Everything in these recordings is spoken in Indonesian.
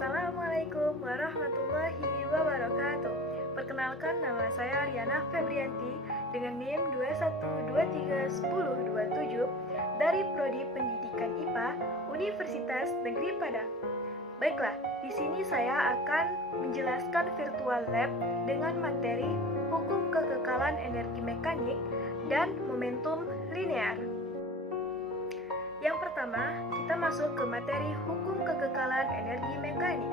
Assalamualaikum warahmatullahi wabarakatuh. Perkenalkan, nama saya Riana Febrianti dengan NIM 21231027 dari Prodi Pendidikan IPA Universitas Negeri Padang. Baiklah, di sini saya akan menjelaskan virtual lab dengan materi hukum kekekalan energi mekanik dan momentum linear. Yang pertama, kita masuk ke materi hukum kekekalan energi mekanik.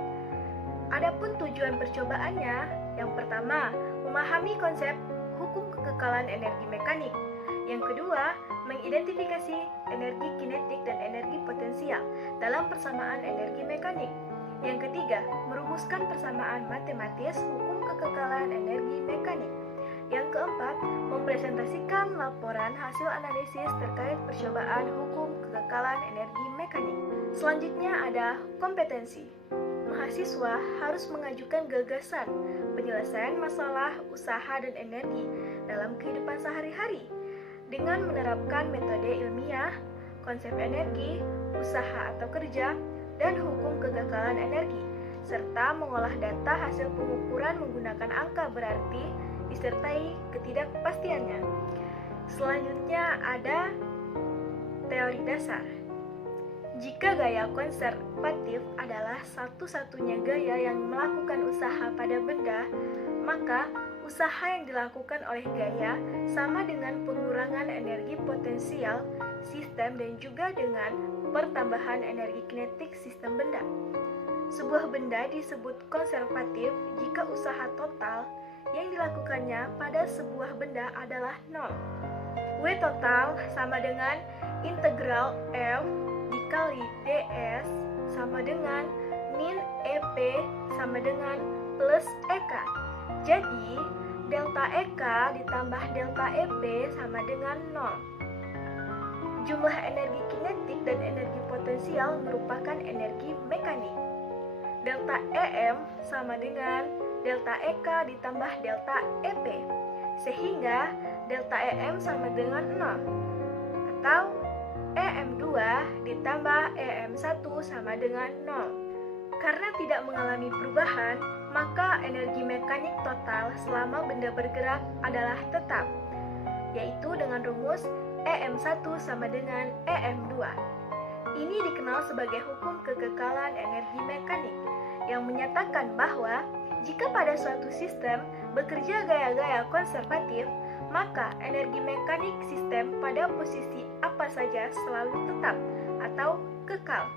Adapun tujuan percobaannya, yang pertama, memahami konsep hukum kekekalan energi mekanik. Yang kedua, mengidentifikasi energi kinetik dan energi potensial dalam persamaan energi mekanik. Yang ketiga, merumuskan persamaan matematis hukum kekekalan energi mekanik. Yang keempat, mempresentasikan laporan hasil analisis terkait percobaan hukum kekekalan energi mekanik. Selanjutnya ada kompetensi. Mahasiswa harus mengajukan gagasan penyelesaian masalah usaha dan energi dalam kehidupan sehari-hari dengan menerapkan metode ilmiah, konsep energi, usaha atau kerja, dan hukum kekekalan energi, serta mengolah data hasil pengukuran menggunakan angka berarti disertai ketidakpastiannya. Selanjutnya ada teori dasar. Jika gaya konservatif adalah satu-satunya gaya yang melakukan usaha pada benda, maka usaha yang dilakukan oleh gaya sama dengan pengurangan energi potensial sistem dan juga dengan pertambahan energi kinetik sistem benda. Sebuah benda disebut konservatif jika usaha total yang dilakukannya pada sebuah benda adalah 0. W total sama dengan integral F dikali ds sama dengan min EP sama dengan plus EK. Jadi, delta EK ditambah delta EP sama dengan 0. Jumlah energi kinetik dan energi potensial merupakan energi mekanik. Delta EM sama dengan delta EK ditambah delta EP, sehingga delta EM sama dengan 0, atau EM2 ditambah EM1 sama dengan 0. Karena tidak mengalami perubahan, maka energi mekanik total selama benda bergerak adalah tetap, yaitu dengan rumus EM1 sama dengan EM2. Ini dikenal sebagai hukum kekekalan energi mekanik, yang menyatakan bahwa jika pada suatu sistem bekerja gaya-gaya konservatif, maka energi mekanik sistem pada posisi apa saja selalu tetap atau kekal.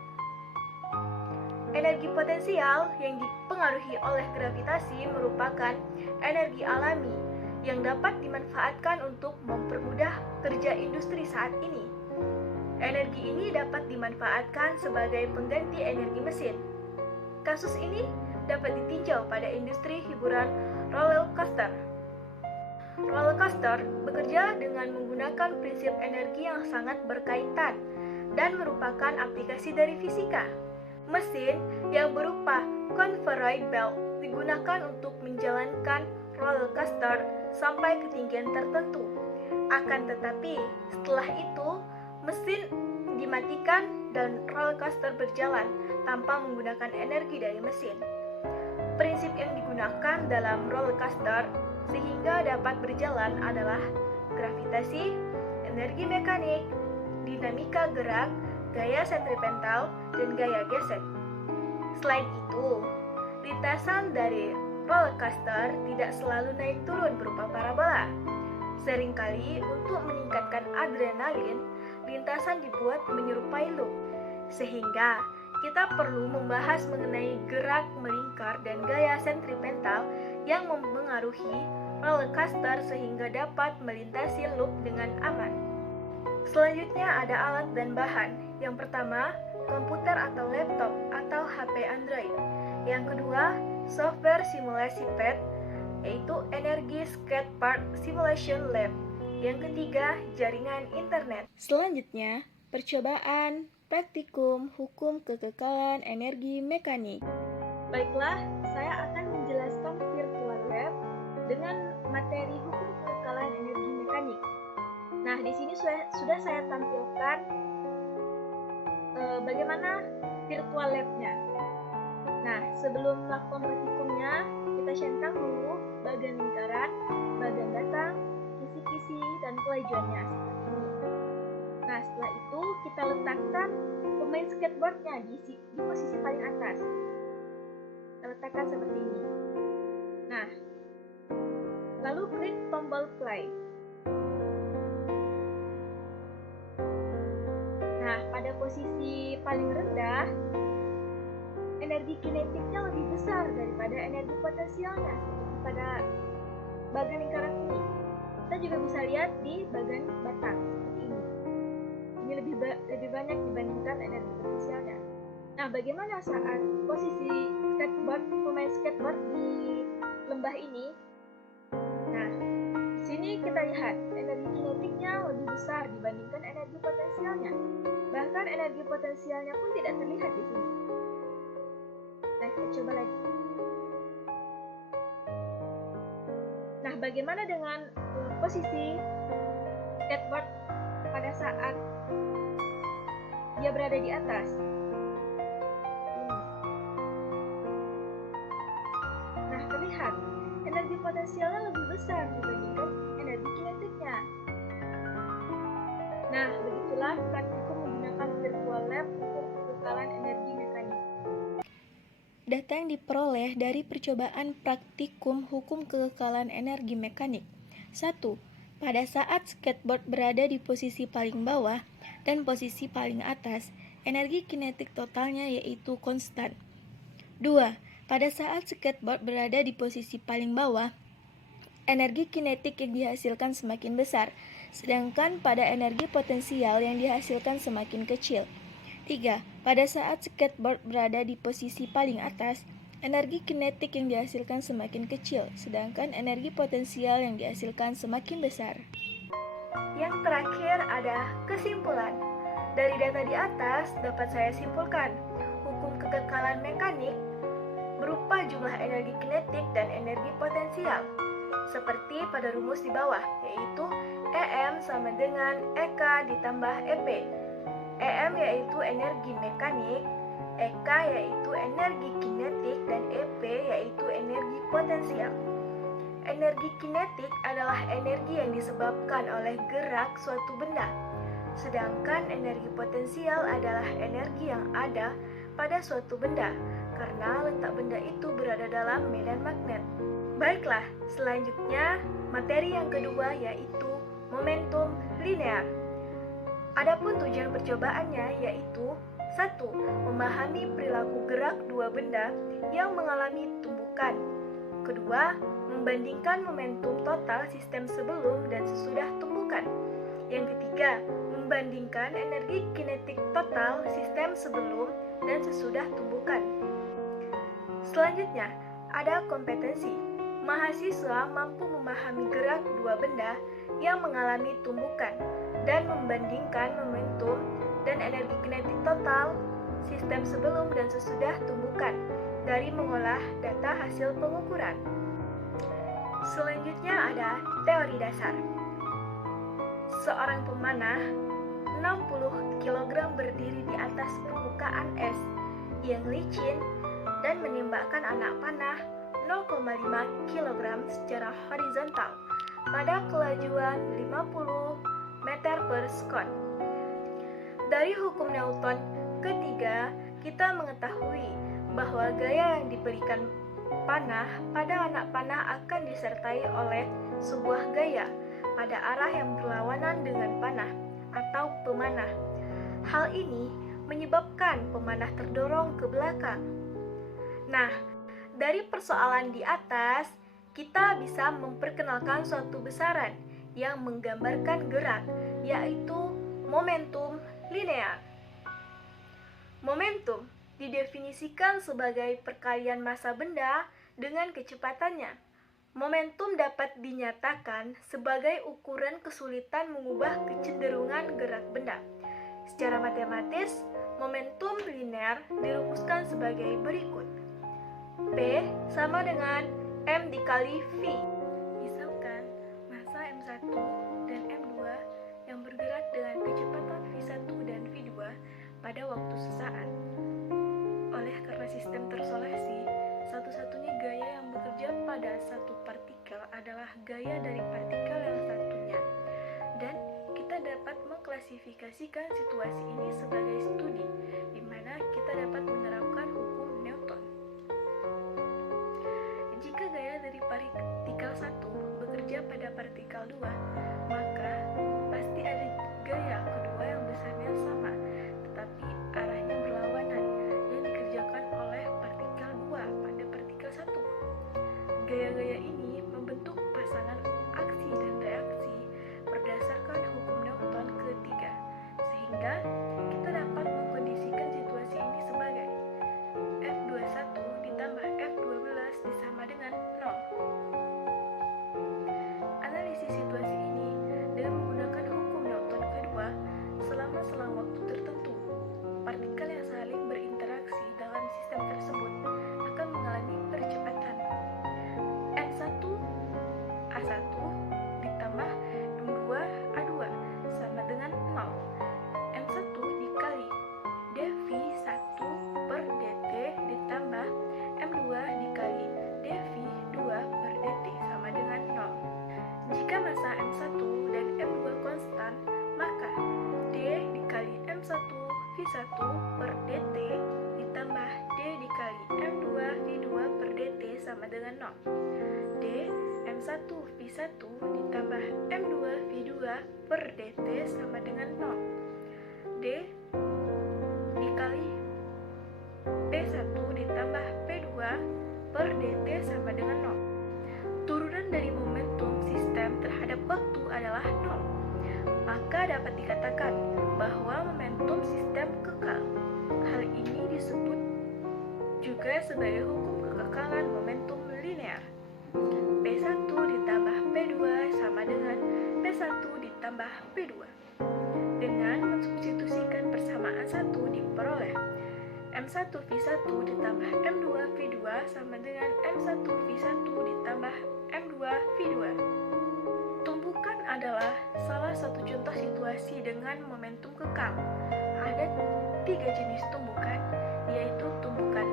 Energi potensial yang dipengaruhi oleh gravitasi merupakan energi alami yang dapat dimanfaatkan untuk mempermudah kerja industri saat ini. Energi ini dapat dimanfaatkan sebagai pengganti energi mesin. Kasus ini dapat ditinjau pada industri hiburan roller coaster. Roller coaster bekerja dengan menggunakan prinsip energi yang sangat berkaitan dan merupakan aplikasi dari fisika. Mesin yang berupa conveyor belt digunakan untuk menjalankan roller coaster sampai ketinggian tertentu. Akan tetapi, setelah itu, mesin dimatikan dan roller coaster berjalan tanpa menggunakan energi dari mesin. Prinsip yang digunakan dalam roller coaster sehingga dapat berjalan adalah gravitasi, energi mekanik, dinamika gerak, gaya sentripetal, dan gaya gesek. Selain itu, lintasan dari roller coaster tidak selalu naik turun berupa parabola. Seringkali untuk meningkatkan adrenalin, lintasan dibuat menyerupai loop, sehingga kita perlu membahas mengenai gerak melingkar dan gaya sentripetal yang mempengaruhi roller coaster sehingga dapat melintasi loop dengan aman. Selanjutnya ada alat dan bahan. Yang pertama, komputer atau laptop atau HP Android. Yang kedua, software simulasi pad, yaitu Energy Skatepark Simulation Lab. Yang ketiga, jaringan internet. Selanjutnya, percobaan praktikum hukum kekekalan energi mekanik. Baiklah, saya akan menjelaskan virtual lab dengan materi hukum kekekalan energi mekanik. Nah, di sini sudah saya tampilkan bagaimana virtual lab-nya. Nah, sebelum melakukan praktikumnya, kita centang dulu bagian lingkaran, bagian batang, kisi-kisi, dan kelajuannya seperti ini. Nah, setelah itu kita letakkan pemain skateboardnya di posisi paling atas. Kita letakkan seperti ini. Nah, lalu klik tombol play. Nah, pada posisi paling rendah, energi kinetiknya lebih besar daripada energi potensialnya, seperti pada bagian lingkaran ini. Kita juga bisa lihat di bagian batang, seperti ini. Ini lebih banyak dibandingkan energi potensialnya. Nah, bagaimana saat posisi pemain skateboard di lembah ini? Nah, di sini kita lihat energi kinetiknya lebih besar dibandingkan energi potensialnya. Bahkan energi potensialnya pun tidak terlihat di sini. Nah, kita coba lagi. Nah, bagaimana dengan posisi skateboard pada saat dia berada di atas? Nah, terlihat energi potensialnya lebih besar dibandingkan energi kinetiknya. Nah, begitulah praktikum menggunakan virtual lab untuk kekekalan energi mekanik. Data yang diperoleh dari percobaan praktikum hukum kekekalan energi mekanik. 1. Pada saat skateboard berada di posisi paling bawah dan posisi paling atas, energi kinetik totalnya yaitu konstan. 2. Pada saat skateboard berada di posisi paling bawah, energi kinetik yang dihasilkan semakin besar, sedangkan pada energi potensial yang dihasilkan semakin kecil. 3. Pada saat skateboard berada di posisi paling atas, energi kinetik yang dihasilkan semakin kecil, sedangkan energi potensial yang dihasilkan semakin besar. Yang terakhir ada kesimpulan. Dari data di atas dapat saya simpulkan, hukum kekekalan mekanik berupa jumlah energi kinetik dan energi potensial, seperti pada rumus di bawah, yaitu EM sama dengan EK ditambah EP. EM yaitu energi mekanik, EK yaitu energi kinetik, dan EP yaitu energi potensial. Energi kinetik adalah energi yang disebabkan oleh gerak suatu benda, sedangkan energi potensial adalah energi yang ada pada suatu benda, karena letak benda itu berada dalam medan magnet. Baiklah, selanjutnya materi yang kedua yaitu momentum linear. Adapun tujuan percobaannya yaitu 1. Memahami perilaku gerak dua benda yang mengalami tumbukan. Kedua, membandingkan momentum total sistem sebelum dan sesudah tumbukan. Yang ketiga, membandingkan energi kinetik total sistem sebelum dan sesudah tumbukan. Selanjutnya, ada kompetensi. Mahasiswa mampu memahami gerak dua benda yang mengalami tumbukan dan membandingkan momentum dan energi kinetik total sistem sebelum dan sesudah tumbukan dari mengolah data hasil pengukuran. Selanjutnya ada teori dasar. Seorang pemanah 60 kg berdiri di atas permukaan es yang licin dan menembakkan anak panah 0,5 kg secara horizontal pada kelajuan 50 meter per sekon. Dari hukum Newton ketiga, kita mengetahui bahwa gaya yang diberikan panah pada anak panah akan disertai oleh sebuah gaya pada arah yang berlawanan dengan panah atau pemanah. Hal ini menyebabkan pemanah terdorong ke belakang. Nah, dari persoalan di atas, kita bisa memperkenalkan suatu besaran yang menggambarkan gerak, yaitu momentum linear. Momentum didefinisikan sebagai perkalian massa benda dengan kecepatannya. Momentum dapat dinyatakan sebagai ukuran kesulitan mengubah kecenderungan gerak benda. Secara matematis, momentum linear dirumuskan sebagai berikut. P sama dengan M dikali V. Misalkan massa M1 dan M2 yang bergerak dengan kecepatan V1 dan V2 pada waktu sesaat. Oleh karena sistem tersolasi adalah gaya dari partikel yang satunya. Dan kita dapat mengklasifikasikan situasi ini sebagai studi, di mana kita dapat menerapkan hukum Newton. Jika gaya dari partikel 1 bekerja pada partikel 2, maka pasti ada gaya kedua yang besarnya sama, tetapi arahnya berlawanan yang dikerjakan oleh partikel 2 pada partikel 1. Gaya-gaya ini membentuk pasangan aksi dan reaksi berdasarkan hukum Newton ketiga, sehingga kita dapat mengkondisikan situasi ini sebagai F21 ditambah F12 disama dengan 0. Analisis situasi ini dengan menggunakan hukum Newton kedua selama selang waktu tertentu. Partikel yang saling berinteraksi dalam sistem tersebut akan mengalami percepatan. M1 A1 ditambah M2 A2 sama dengan 0. M1 dikali dV1 per dt ditambah M2 dikali dV2 per dt sama dengan 0. Jika massa M1 dan M2 konstan, maka D dikali M1 V1 per dt ditambah D dikali M2 V2 per dt sama dengan 0. D M1 V1 ditambah M2 V2 per dt sama dengan 0. D dikali P1 ditambah P2 per dt sama dengan 0. Turunan dari momentum sistem terhadap waktu adalah 0. Maka dapat dikatakan bahwa momentum sistem kekal. Hal ini disebut juga sebagai hukum kekekalan momentum linear. P1 ditambah P2 sama dengan P1 ditambah P2. Dengan mensubstitusikan persamaan 1 diperoleh M1 V1 ditambah M2 V2 sama dengan M1 V1 ditambah M2 V2. Tumbukan adalah salah satu contoh situasi dengan momentum kekal. Ada 3 jenis tumbukan, yaitu tumbukan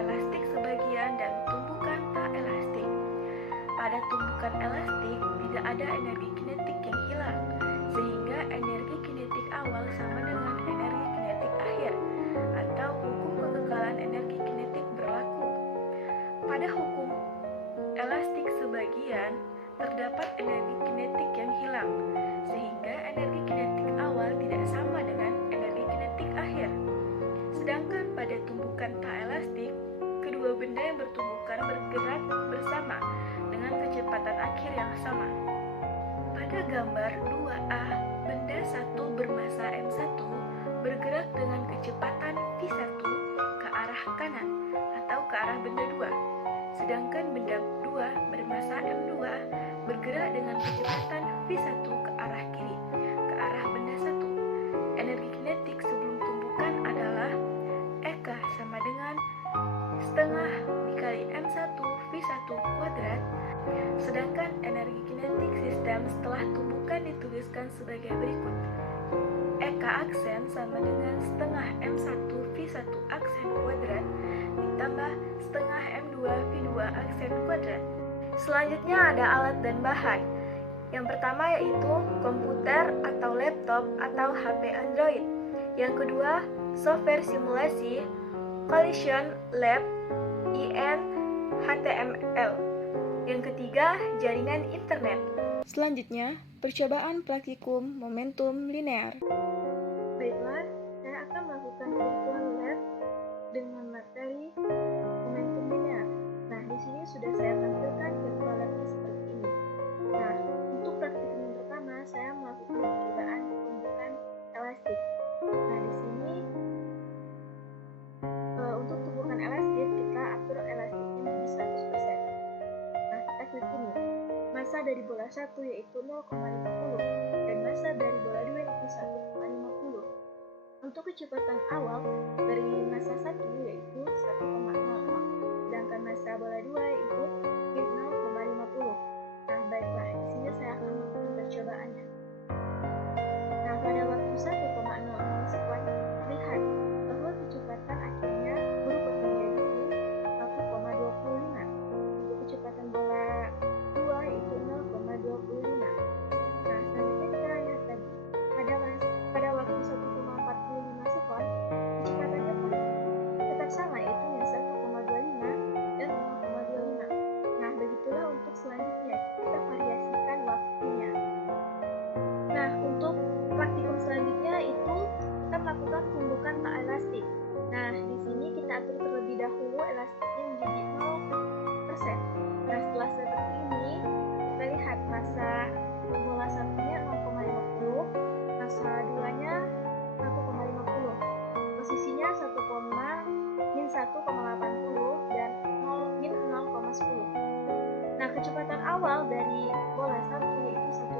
elastik sebagian, dan tumbukan tak elastik. Pada tumbukan elastik, tidak ada energi kinetik yang hilang, sehingga energi kinetik awal sama dengan energi kinetik akhir, atau hukum kekekalan energi kinetik berlaku. Pada hukum elastik sebagian, terdapat energi kinetik yang hilang, sehingga energi kinetik awal tidak sama dengan energi kinetik akhir. Sedangkan pada tumbukan tak elastik, kedua benda yang bertumbukan bergerak bersama dengan kecepatan akhir yang sama. Pada gambar 2A, benda 1 bermassa M1 bergerak dengan kecepatan V1 ke arah kanan atau ke arah benda 2. Sedangkan benda 2 bermassa M2 bergerak dengan kecepatan V1 ke arah kiri, ke arah benda 1. Energi kinetik sebelum tumbukan adalah EK sama dengan setengah dikali M1 V1 kuadrat. Sedangkan energi kinetik sistem setelah tumbukan dituliskan sebagai berikut. EK aksen sama dengan setengah M1 V1 aksen kuadrat ditambah setengah M2 V2 aksen kuadrat. Selanjutnya ada alat dan bahan. Yang pertama yaitu komputer atau laptop atau HP Android. Yang kedua, software simulasi, collision lab, IN, HTML. Yang ketiga, jaringan internet. Selanjutnya, percobaan praktikum momentum linear. Baiklah, saya akan melakukan virtual lab dengan materi momentum linear. Nah, di sini sudah saya tampilkan virtual labnya seperti ini. Nah, untuk praktikum yang pertama, saya melakukan percobaan tumbukan elastik. Nah, di sini untuk tumbukan elastik, kita atur elastiknya menjadi 100%. Nah, kita klik ini. Massa dari bola 1 yaitu 0,50 dan massa dari bola 2 yaitu 1,50. Untuk kecepatan awal dari massa 1 yaitu 1,00, sedangkan massa bola 2 yaitu 0,50. Nah, baiklah, di sini saya akan melakukan percobaannya. Nah, pada waktu 1,00 sekon, lihat bahwa kecepatan akhirnya berubah menjadi 1,25. Untuk kecepatan bola hasilnya 1,-1,80 dan 0-0,10. Nah, kecepatan awal dari bola 1 yaitu 1,0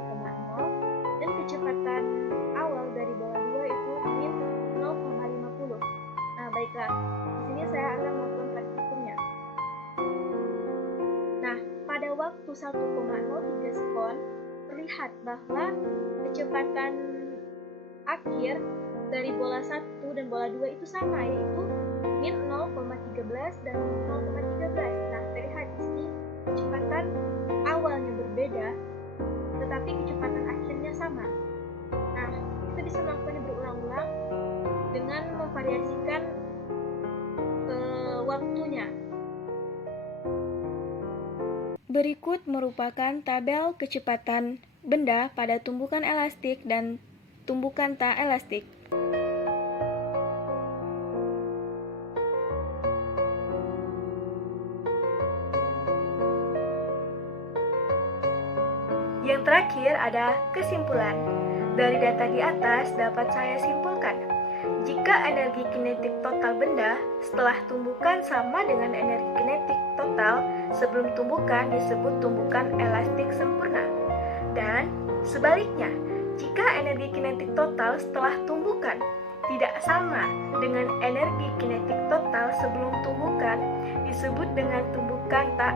dan kecepatan awal dari bola 2 itu min 0,50. Nah, baiklah. Di sini saya akan melakukan praktikumnya. Nah, pada waktu 1,03 sekon terlihat bahwa kecepatan akhir dari bola 1 dan bola 2 itu sama, yaitu min 0,13 dan 0,13. Nah, terlihat di sini kecepatan awalnya berbeda, tetapi kecepatan akhirnya sama. Nah, kita bisa melakukannya berulang-ulang dengan memvariasikan waktunya. Berikut merupakan tabel kecepatan benda pada tumbukan elastik dan tumbukan tak elastik. Yang terakhir ada kesimpulan. Dari data di atas dapat saya simpulkan, jika energi kinetik total benda setelah tumbukan sama dengan energi kinetik total sebelum tumbukan disebut tumbukan elastik sempurna. Dan sebaliknya, jika energi kinetik total setelah tumbukan tidak sama dengan energi kinetik total sebelum tumbukan disebut dengan tumbukan tak